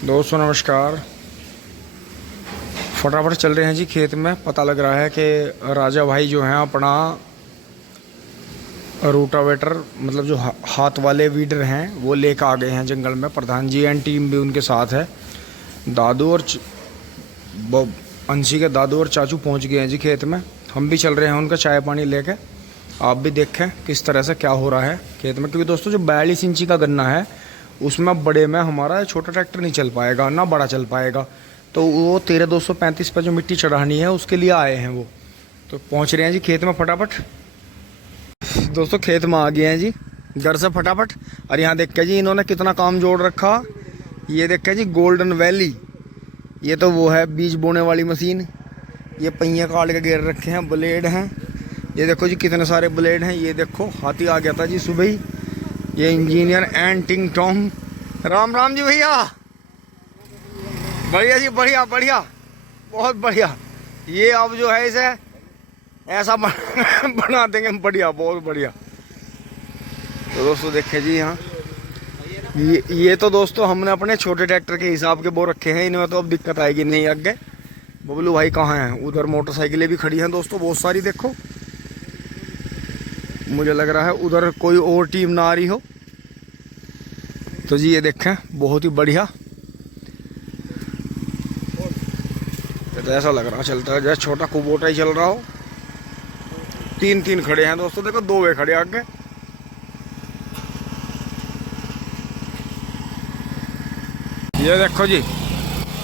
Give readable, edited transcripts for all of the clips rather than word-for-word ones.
दोस्तों नमस्कार। फटाफट चल रहे हैं जी खेत में। पता लग रहा है कि राजा भाई जो हैं अपना रूटावेटर मतलब जो हाथ वाले वीडर हैं वो लेकर आ गए हैं जंगल में। प्रधान जी एंड टीम भी उनके साथ है। दादू और अंशी के दादू और चाचू पहुंच गए हैं जी खेत में। हम भी चल रहे हैं उनका चाय पानी लेके। आप भी देखें किस तरह से क्या हो रहा है खेत में, क्योंकि दोस्तों जो 42 इंची का गन्ना है उसमें बड़े में हमारा छोटा ट्रैक्टर नहीं चल पाएगा, ना बड़ा चल पाएगा। तो वो 13-235 पर जो मिट्टी चढ़ानी है उसके लिए आए हैं वो। तो पहुंच रहे हैं जी खेत में फटाफट। दोस्तों खेत में आ गए हैं जी घर से फटाफट। और यहाँ देख के जी इन्होंने कितना काम जोड़ रखा। ये देख के जी गोल्डन वैली, ये तो वो है बीज बोने वाली मशीन। ये पहिए काट के घेर रखे हैं, ब्लेड हैं। ये देखो जी कितने सारे ब्लेड हैं। ये देखो हाथी आ गया था जी सुबह ही। ये इंजीनियर एंड टिंग टॉम। राम राम जी भैया। बढ़िया जी, बढ़िया बढ़िया, बहुत बढ़िया। ये अब जो है इसे ऐसा बना देंगे, बढ़िया, बहुत बढ़िया। तो दोस्तों देखें जी यहाँ ये तो दोस्तों हमने अपने छोटे ट्रैक्टर के हिसाब के वो रखे हैं। इनमें तो अब दिक्कत आएगी नहीं आगे। बबलू भाई कहाँ हैं? उधर मोटरसाइकिलें भी खड़ी हैं दोस्तों बहुत सारी। देखो मुझे लग रहा है उधर कोई और टीम ना आ रही हो। तो जी ये देखें बहुत ही बढ़िया। तो ऐसा लग रहा चलता है जैसे छोटा कुबोटा ही चल रहा हो। तीन खड़े हैं दोस्तों, देखो 2 वे खड़े आगे। ये देखो जी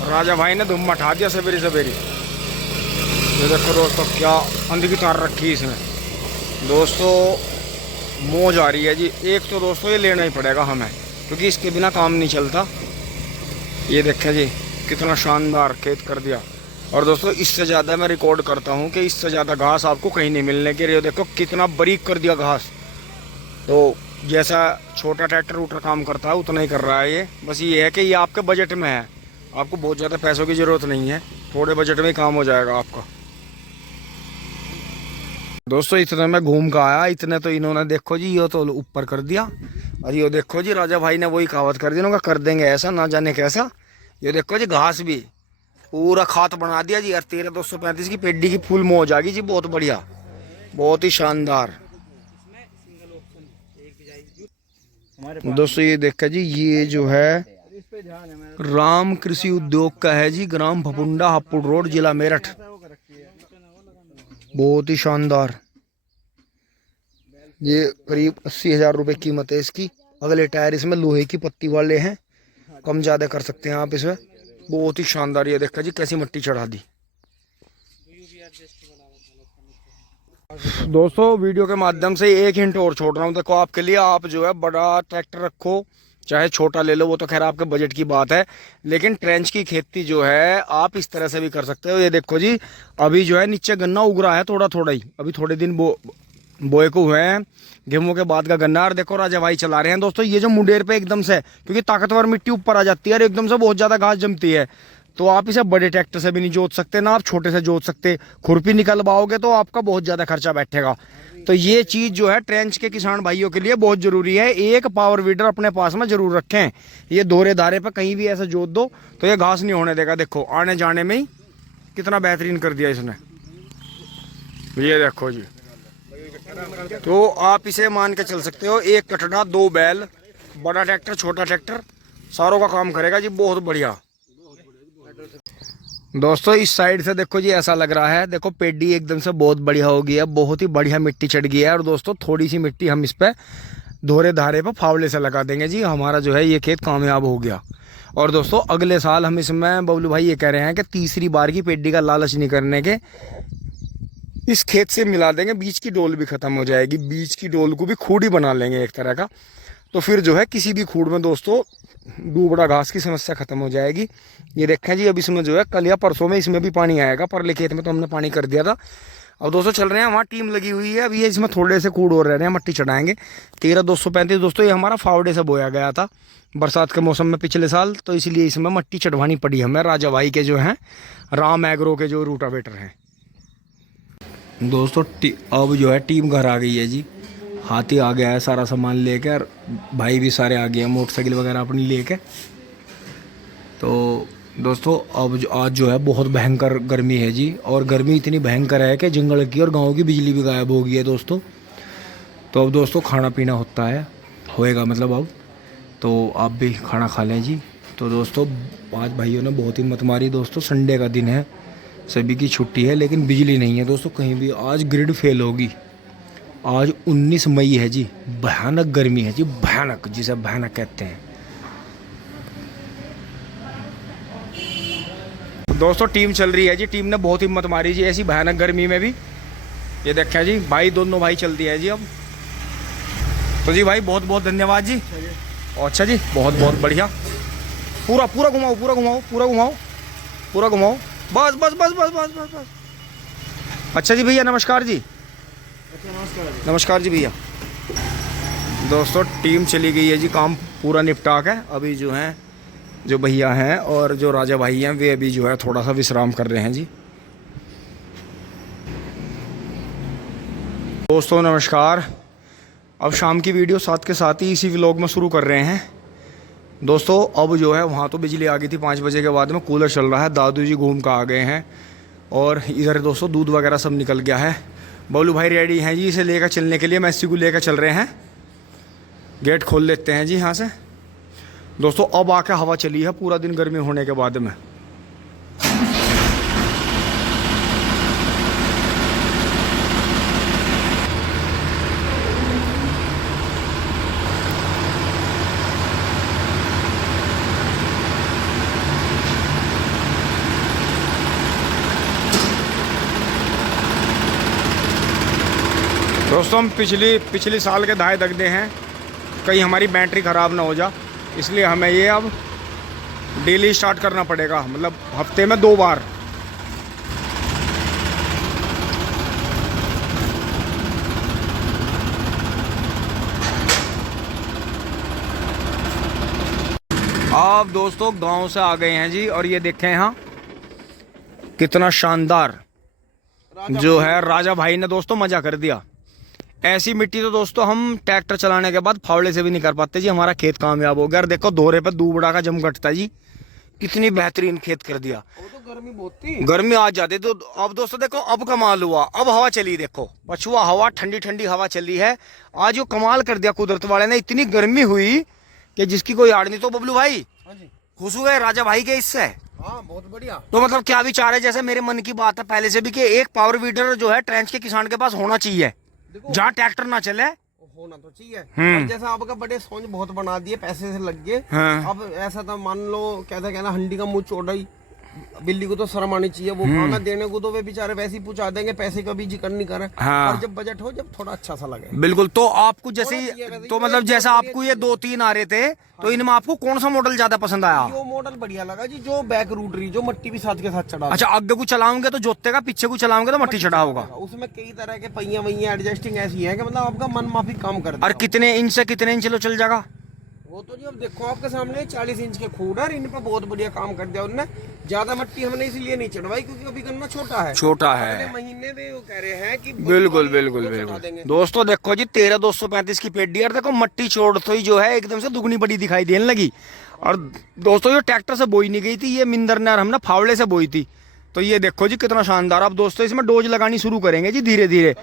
राजा भाई ने धुम्म उठा दिया सवेरी सवेरी। ये देखो दोस्तों क्या अंधी की तार रखी इसमें। दोस्तों मौज आ रही है जी। एक तो दोस्तों ये लेना ही पड़ेगा हमें, क्योंकि इसके बिना काम नहीं चलता। ये देखें जी कितना शानदार खेत कर दिया। और दोस्तों इससे ज़्यादा मैं रिकॉर्ड करता हूँ कि इससे ज़्यादा घास आपको कहीं नहीं मिलने के लिए। देखो कितना बारीक कर दिया घास। तो जैसा छोटा ट्रैक्टर रूटर काम करता है उतना ही कर रहा है ये। बस ये है कि ये आपके बजट में है, आपको बहुत ज़्यादा पैसों की ज़रूरत नहीं है, थोड़े बजट में ही काम हो जाएगा आपका। दोस्तों इतने में घूम का आया, इतने तो इन्होंने देखो जी ये तो ऊपर कर दिया। और ये देखो जी राजा भाई ने वही कहावत कर दी ना, कर देंगे ऐसा ना जाने कैसा। ये देखो जी घास भी पूरा खात बना दिया जी। यार 13-235 की पेड्डी की फुल मौज आ गई जी, बहुत बढ़िया, बहुत ही शानदार। दोस्तों ये देखा जी ये जो है राम कृषि उद्योग का है जी, ग्राम भपुंडा, हापुड़ रोड, जिला मेरठ। बहुत ही शानदार। ये करीब 80,000 रुपये कीमत है इसकी। अगले टायर इसमें लोहे की पत्ती वाले हैं, कम ज़्यादा कर सकते हैं आप इसमें। बहुत ही शानदार। ये देखा जी कैसी मिट्टी चढ़ा दी। दोस्तों वीडियो के माध्यम से एक हिंट और छोड़ रहा हूँ, देखो आपके लिए। आप जो है बड़ा ट्रैक्टर रखो चाहे छोटा ले लो, वो तो खैर आपके बजट की बात है। लेकिन ट्रेंच की खेती जो है आप इस तरह से भी कर सकते हो। ये देखो जी अभी जो है नीचे गन्ना उग रहा है थोड़ा थोड़ा ही, अभी थोड़े दिन बोए को हुए हैं। गेहूं के बाद का गन्ना। और देखो राजा भाई चला रहे हैं दोस्तों। ये जो मुंडेर पे एकदम से, क्योंकि ताकतवर मिट्टी ऊपर आ जाती है और एकदम से बहुत ज्यादा घास जमती है, तो आप इसे बड़े ट्रैक्टर से भी नहीं जोत सकते, ना आप छोटे से जोत सकते। खुरपी निकलवाओगे तो आपका बहुत ज्यादा खर्चा बैठेगा। तो ये चीज जो है ट्रेंच के किसान भाइयों के लिए बहुत जरूरी है। एक पावर वीडर अपने पास में जरूर रखें। ये दोहरे धारे पर कहीं भी ऐसे जोत दो तो ये घास नहीं होने देगा। देखो आने जाने में ही कितना बेहतरीन कर दिया इसने। ये देखो जी, तो आप इसे मान के चल सकते हो 1 कटड़ा 2 बैल, बड़ा ट्रैक्टर छोटा ट्रैक्टर सारों का काम करेगा जी, बहुत बढ़िया। दोस्तों इस साइड से देखो जी ऐसा लग रहा है, देखो पेडी एकदम से बहुत बढ़िया हो गई है, बहुत ही बढ़िया मिट्टी चढ़ गई है। और दोस्तों थोड़ी सी मिट्टी हम इस पे दोहरे धारे पर फावड़े से लगा देंगे जी, हमारा जो है ये खेत कामयाब हो गया। और दोस्तों अगले साल हम इसमें, बबलू भाई ये कह रहे हैं कि तीसरी बार की पेडी का लालच नहीं करने के, इस खेत से मिला देंगे। बीच की डोल भी खत्म हो जाएगी, बीच की डोल को भी खूड़ ही बना लेंगे एक तरह का। तो फिर जो है किसी भी खूड़ में दोस्तों दूबड़ा घास की समस्या खत्म हो जाएगी। ये देखें जी अब इसमें जो है कल या परसों में इसमें भी पानी आएगा। परले खेत में तो हमने पानी कर दिया था। अब दोस्तों चल रहे हैं, वहाँ टीम लगी हुई है। अभी ये इसमें थोड़े से कूड़ और रह रहे हैं, मट्टी चढ़ाएंगे। 13-235 दोस्तों ये हमारा फावड़े से बोया गया था बरसात के मौसम में पिछले साल, तो इसलिए इसमें मट्टी चढ़वानी पड़ी हमें राजा भाई के जो हैं राम एग्रो के जो रूटावेटर हैं। दोस्तों अब जो है टीम घर आ गई है जी। हाथी आ गया है सारा सामान लेकर, भाई भी सारे आ गए हैं मोटरसाइकिल वगैरह अपनी लेके। तो दोस्तों अब आज जो है बहुत भयंकर गर्मी है जी, और गर्मी इतनी भयंकर है कि जंगल की और गांव की बिजली भी गायब हो गई है दोस्तों। तो अब दोस्तों खाना पीना होएगा मतलब अब तो आप भी खाना खा लें जी। तो दोस्तों आज भाइयों ने बहुत हिम्मत मारी दोस्तों, संडे का दिन है, सभी की छुट्टी है, लेकिन बिजली नहीं है दोस्तों कहीं भी। आज ग्रिड फेल होगी। आज 19 मई है जी, भयानक गर्मी है जी, भयानक, जिसे भयानक कहते हैं। दोस्तों टीम चल रही है जी, टीम ने बहुत हिम्मत मारी जी ऐसी भयानक गर्मी में भी। ये देखा जी भाई, दोनों भाई चलती है जी अब। तो जी भाई बहुत बहुत धन्यवाद जी। अच्छा जी, बहुत बहुत बढ़िया। पूरा पूरा घुमाओ, पूरा घुमाओ, पूरा घुमाओ, पूरा घुमाओ, बस बस बस बस बस बस बस। अच्छा जी भैया नमस्कार जी। नमस्कार जी भैया। दोस्तों टीम चली गई है जी, काम पूरा निपटा के अभी जो है जो भैया हैं और जो राजा भाई हैं वे अभी जो है थोड़ा सा विश्राम कर रहे हैं जी। दोस्तों नमस्कार। अब शाम की वीडियो साथ के साथ ही इसी व्लॉग में शुरू कर रहे हैं दोस्तों। अब जो है वहाँ तो बिजली आ गई थी 5 बजे के बाद में, कूलर चल रहा है, दादू जी घूम कर आ गए हैं और इधर दोस्तों दूध वगैरह सब निकल गया है। बबलू भाई रेडी हैं जी इसे लेकर चलने के लिए, मैसी को लेकर चल रहे हैं। गेट खोल लेते हैं जी यहाँ से दोस्तों। अब आके हवा चली है पूरा दिन गर्मी होने के बाद में। दोस्तों हम पिछली साल के दाए दगदे हैं, कहीं हमारी बैटरी ख़राब ना हो जा, इसलिए हमें ये अब डेली स्टार्ट करना पड़ेगा, मतलब हफ्ते में 2 बार। आप दोस्तों गांव से आ गए हैं जी, और ये देखें यहाँ कितना शानदार जो है राजा भाई ने दोस्तों मजा कर दिया। ऐसी मिट्टी तो दोस्तों हम ट्रैक्टर चलाने के बाद फावड़े से भी नहीं कर पाते जी। हमारा खेत कामयाब हो गया, और देखो दोहरे पे दूबड़ा का जम घटता जी, कितनी बेहतरीन खेत कर दिया। वो तो गर्मी बहुत थी, गर्मी आ जाती तो अब दोस्तों देखो अब कमाल हुआ, अब हवा चली, देखो पछुआ हवा, ठंडी ठंडी हवा चली है। आज जो कमाल कर दिया कुदरत वाले ने, इतनी गर्मी हुई कि जिसकी कोई आड़ नहीं। तो बबलू भाई खुश हुए राजा भाई के इससे? हाँ बहुत बढ़िया। तो मतलब क्या विचार है, जैसे मेरे मन की बात है पहले से भी कि एक पावर वीडर जो है ट्रेंच के किसान के पास होना चाहिए, जहाँ ट्रैक्टर ना चले, होना तो चाहिए। और जैसा आपका बड़े सोच बहुत बना दिए, पैसे से लग गए। हाँ। अब ऐसा था, मान लो कहना हंडी का मुंह चौड़ाई, बिल्ली को तो शर्म आनी चाहिए। वो खाना देने को तो वे बेचारे वैसे ही पूछा देंगे, पैसे का भी जिक्र नहीं करे। हाँ। और जब बजट हो, जब थोड़ा अच्छा सा लगे। बिल्कुल। तो आपको जैसे तो मतलब जैसा आपको ये 2-3 आ रहे थे, तो इनमें आपको कौन सा मॉडल ज्यादा पसंद आया? जो मॉडल बढ़िया लगा जी, जो बैक रूट रही, जो मट्टी भी साथ के साथ चढ़ा। अच्छा, आगे को चलाओगे तो जोते का, पीछे को चलाओगे तो मट्टी चढ़ा होगा। उसमें कई तरह के पहिया वहिया एडजस्टिंग ऐसी है कि मतलब आपका मन माफी काम कर दे। और कितने इंच से कितने इंच चल जाएगा? वो तो जी अब देखो आपके सामने 40 इंच के खूडर, इन पर बहुत बढ़िया काम कर दिया उन्होंने। ज्यादा मट्टी हमने इसलिए नहीं चढ़वाई क्योंकि अभी गन्ना छोटा है, छोटा है। अगले महीने में वो कह रहे हैं कि बिल्कुल बिल्कुल बिल्कुल। दोस्तों देखो जी 13,235 की पेडी, और देखो मट्टी छोड़ते ही जो है एकदम से दुगनी बड़ी दिखाई देने लगी। और दोस्तों ये ट्रैक्टर से बोई नहीं गई थी, ये मिंदर ने और हमने फावड़े से बोई थी। तो ये देखो जी कितना शानदार। अब दोस्तों इसमें डोज लगानी शुरू करेंगे जी धीरे धीरे।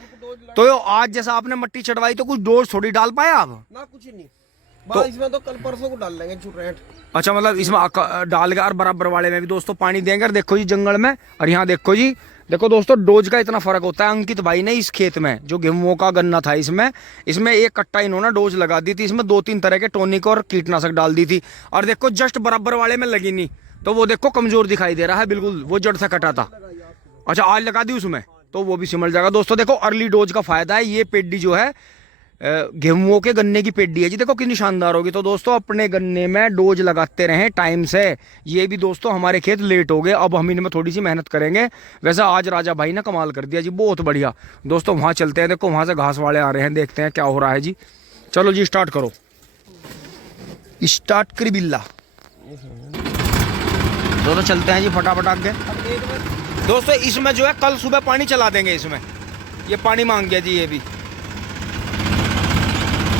तो आज जैसा आपने मट्टी चढ़वाई तो कुछ डोज थोड़ी डाल पाया आप? ना कुछ नहीं, तो इसमें तो कल परसों को डाल लेंगे छुट्रेट। अच्छा, मतलब इसमें डाल के और बराबर वाले में भी दोस्तों पानी देंगे। और देखो जी जंगल में, और यहाँ देखो जी, देखो दोस्तों डोज का इतना फर्क होता है। अंकित भाई ने इस खेत में जो गेहूं का गन्ना था, इसमें एक कट्टा इन्होंने डोज लगा दी थी, इसमें 2-3 तरह के टॉनिक और कीटनाशक डाल दी थी। और देखो जस्ट बराबर वाले में लगी नहीं, तो वो देखो कमजोर दिखाई दे रहा है बिल्कुल, वो जड़ से कटा था। अच्छा, आज लगा दी उसमें तो वो भी सिमल जाएगा। दोस्तों देखो अर्ली डोज का फायदा है। ये पेडी जो है गेहूं के गन्ने की पेडी है जी, देखो कितनी शानदार होगी। तो दोस्तों अपने गन्ने में डोज लगाते रहें टाइम से। ये भी दोस्तों हमारे खेत लेट हो गए, अब हम इनमें थोड़ी सी मेहनत करेंगे। वैसा आज राजा भाई ने कमाल कर दिया जी, बहुत बढ़िया। दोस्तों वहाँ चलते हैं, देखो वहाँ से घास वाले आ रहे हैं, देखते हैं क्या हो रहा है जी। चलो जी स्टार्ट करो, स्टार्ट करी बिल्ला। दोस्तों चलते हैं जी फटाफट आगे। दोस्तों इसमें जो है कल सुबह पानी चला देंगे, इसमें ये पानी मांग गया जी, ये भी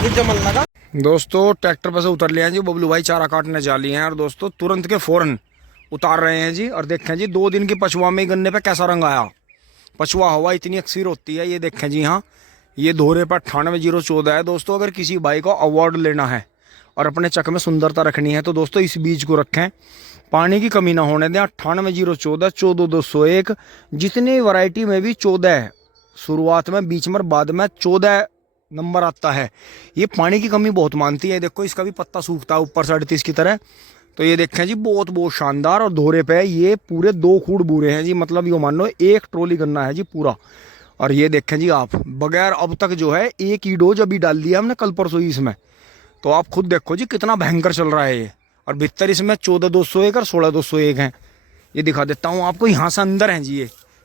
ये जमल लगा। दोस्तों ट्रैक्टर पर से उतर लिया जी, बबलू भाई चारा काटने जा लिए हैं। और दोस्तों तुरंत के फौरन उतार रहे हैं जी। और देखें जी 2 दिन की पछुआ में ही गन्ने पे कैसा रंग आया। पछुआ हवा इतनी अक्सर होती है। ये देखें जी, हाँ ये दोहरे पर 98-014 है दोस्तों। अगर किसी भाई को अवार्ड लेना है और अपने चक में सुंदरता रखनी है तो दोस्तों इस बीज को रखें, पानी की कमी ना होने दें। 98-014, 14-201, जितनी वैरायटी में भी 14 है शुरुआत में, बीच में, बाद में 14 नंबर आता है। ये पानी की कमी बहुत मानती है। देखो इसका भी पत्ता सूखता है ऊपर से 38 की तरह। तो ये देखें जी बहुत बहुत शानदार। और दोहरे पे ये पूरे 2 खूड़ बूरे हैं जी, मतलब ये मान लो 1 ट्रॉली गन्ना है जी पूरा। और ये देखें जी आप, बगैर अब तक जो है 1 ही डोज अभी डाल दिया हमने कल परसों इसमें। तो आप खुद देखो जी कितना भयंकर चल रहा है ये। और भीतर इसमें 14-201 और 16-201 हैं। ये दिखा देता हूँ आपको, यहाँ से अंदर हैं जी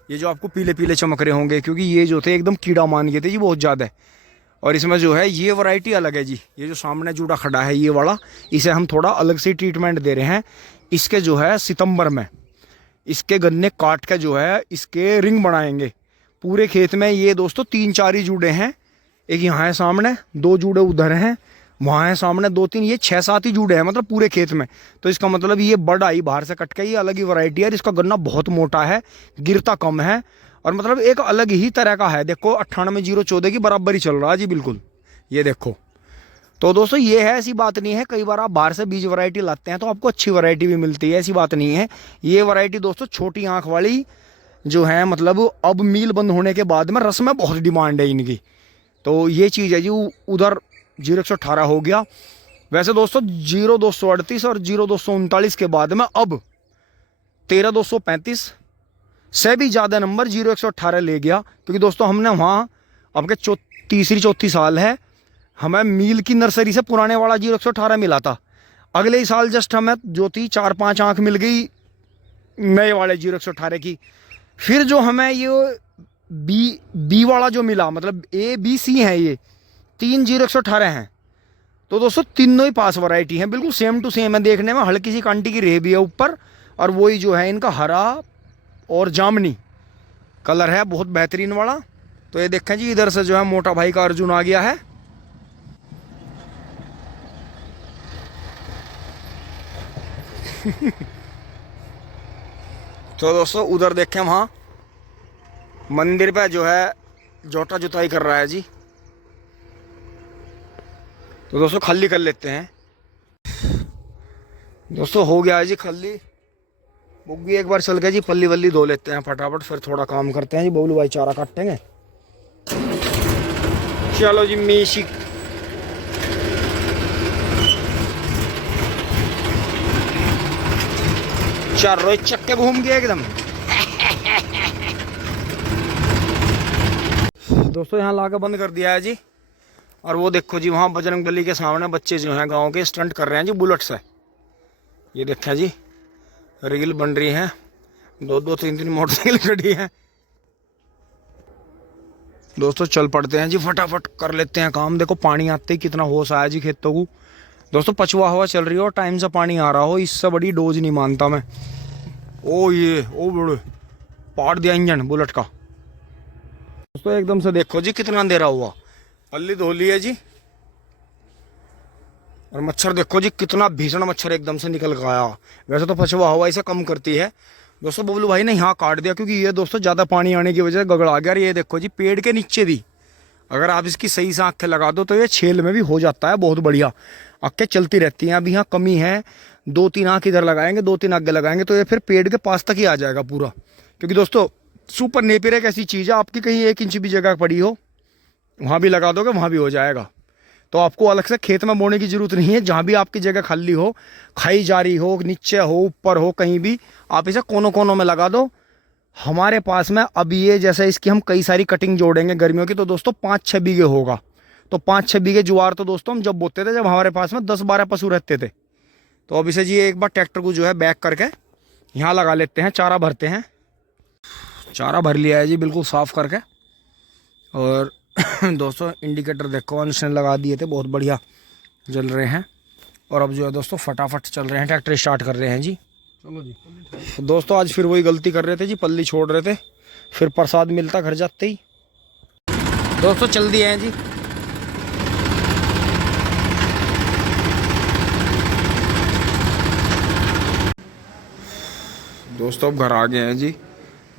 ये जो आपको पीले पीले चमक रहे होंगे, क्योंकि ये जो थे एकदम कीड़ा मान गए थे जी बहुत ज़्यादा। और इसमें जो है ये वैरायटी अलग है जी। ये जो सामने जुड़ा खड़ा है ये वाला, इसे हम थोड़ा अलग से ट्रीटमेंट दे रहे हैं। इसके जो है सितंबर में इसके गन्ने काट के जो है इसके रिंग बनाएंगे पूरे खेत में। ये दोस्तों 3-4 ही जुड़े हैं, एक यहाँ है सामने, 2 जुड़े उधर हैं, वहाँ है सामने 2-3, ये 6-7 ही जुड़े हैं मतलब पूरे खेत में। तो इसका मतलब ये बड़ आई बाहर से कट के, ये अलग ही वैरायटी है। इसका गन्ना बहुत मोटा है, गिरता कम है, और मतलब एक अलग ही तरह का है। देखो 98-014 की बराबर ही चल रहा है जी बिल्कुल। ये देखो। तो दोस्तों ये है, ऐसी बात नहीं है कई बार आप बाहर से बीज वैरायटी लाते हैं तो आपको अच्छी वैरायटी भी मिलती है, ऐसी बात नहीं है। ये वैरायटी दोस्तों छोटी आँख वाली जो है, मतलब अब मील बंद होने के बाद में रस में बहुत डिमांड है इनकी। तो ये चीज़ है जी। उधर 0-118 हो गया। वैसे दोस्तों 0-238 और 0-239 के बाद में अब 13-235 से भी ज़्यादा नंबर 0-118 ले गया। क्योंकि दोस्तों हमने वहाँ, अब के 3री-4थी साल है, हमें मील की नर्सरी से पुराने वाला 0-118 मिला था। अगले ही साल जस्ट हमें जो थी 4-5 आँख मिल गई नए वाले 0-118 की। फिर जो हमें ये बी वाला जो मिला, मतलब A-B-C हैं, ये 3 0-118 हैं। तो दोस्तों तीनों ही पास वैरायटी हैं, बिल्कुल सेम टू सेम है देखने में। हल्की सी कांटी की रेह भी है ऊपर, और वही जो है इनका हरा और जामनी कलर है, बहुत बेहतरीन वाला। तो ये देखें जी इधर से जो है मोटा भाई का अर्जुन आ गया है। तो दोस्तों उधर देखें, वहाँ मंदिर पे जो है जोटा जुताई कर रहा है जी। तो दोस्तों खल्ली कर लेते हैं। दोस्तों हो गया है जी खल्ली, बुग्गी एक बार चल गया जी। पल्ली वल्ली धो लेते हैं फटाफट, फिर थोड़ा काम करते हैं जी। बबलू भाई चारा काटेंगे। चलो जी मेशी। चार रोज चक्के घूम गए एकदम। दोस्तों यहाँ लाकर बंद कर दिया है जी। और वो देखो जी वहाँ बजरंगबली के सामने बच्चे जो हैं गांव के स्टंट कर रहे हैं जी बुलेट से। ये देखा जी रील बन रही है, 2-2, 3-3 मोटरसाइकिल खड़ी है। दोस्तों चल पड़ते हैं जी, फटाफट कर लेते हैं काम। देखो पानी आते ही कितना होश आया जी खेतों को। दोस्तों पछुआ हवा चल रही हो, टाइम से पानी आ रहा हो, इससे बड़ी डोज नहीं मानता मैं। ओ बड़े पाड़ दिया इंजन बुलेट का। दोस्तों एकदम से देखो जी कितना अंधेरा हुआ, पल्ली धो ली है जी। और मच्छर देखो जी कितना भीषण मच्छर एकदम से निकल गया। वैसे तो पछुआ हवा इसे कम करती है। दोस्तों बबलू भाई ने यहाँ काट दिया क्योंकि ये दोस्तों ज़्यादा पानी आने की वजह से गगड़ा गया। और ये देखो जी पेड़ के नीचे भी अगर आप इसकी सही से आँखें लगा दो तो ये छेल में भी हो जाता है बहुत बढ़िया। आँखें चलती रहती हैं। अभी यहाँ कमी है, 2-3 आँख इधर लगाएंगे, 2-3 आगे लगाएंगे तो ये फिर पेड़ के पास तक ही आ जाएगा पूरा। क्योंकि दोस्तों सुपर नेपियर एक ऐसी चीज़ है, आपकी कहीं 1 इंच भी जगह पड़ी हो वहाँ भी लगा दोगे वहाँ भी हो जाएगा। तो आपको अलग से खेत में बोने की ज़रूरत नहीं है। जहाँ भी आपकी जगह खाली हो, खाई जा रही हो, नीचे हो, ऊपर हो, कहीं भी आप इसे कोनों कोनों में लगा दो। हमारे पास में अभी ये जैसे इसकी हम कई सारी कटिंग जोड़ेंगे गर्मियों की, तो दोस्तों 5-6 बीघे होगा। तो 5-6 बीघे ज्वार तो दोस्तों हम जब बोते थे जब हमारे पास में 10-12 पशु रहते थे। तो अब इसे जी एक बार ट्रैक्टर को जो है बैक करके यहाँ लगा लेते हैं, चारा भरते हैं। चारा भर लिया है जी बिल्कुल साफ़ करके। और दोस्तों इंडिकेटर देखो ने लगा दिए थे, बहुत बढ़िया जल रहे हैं। और अब जो है दोस्तों फटाफट चल रहे हैं, ट्रैक्टर स्टार्ट कर रहे हैं जी। चलो जी दोस्तों आज फिर वही गलती कर रहे थे जी, पल्ली छोड़ रहे थे, फिर प्रसाद मिलता घर जाते ही। दोस्तों चल दिए हैं जी। दोस्तों अब घर आ गए हैं जी।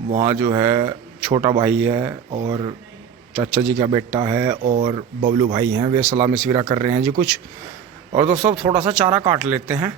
वहाँ जो है छोटा भाई है और चाचा जी का बेटा है और बबलू भाई हैं, वे सलाह मशविरा कर रहे हैं जी कुछ। और दोस्तों अब थोड़ा सा चारा काट लेते हैं।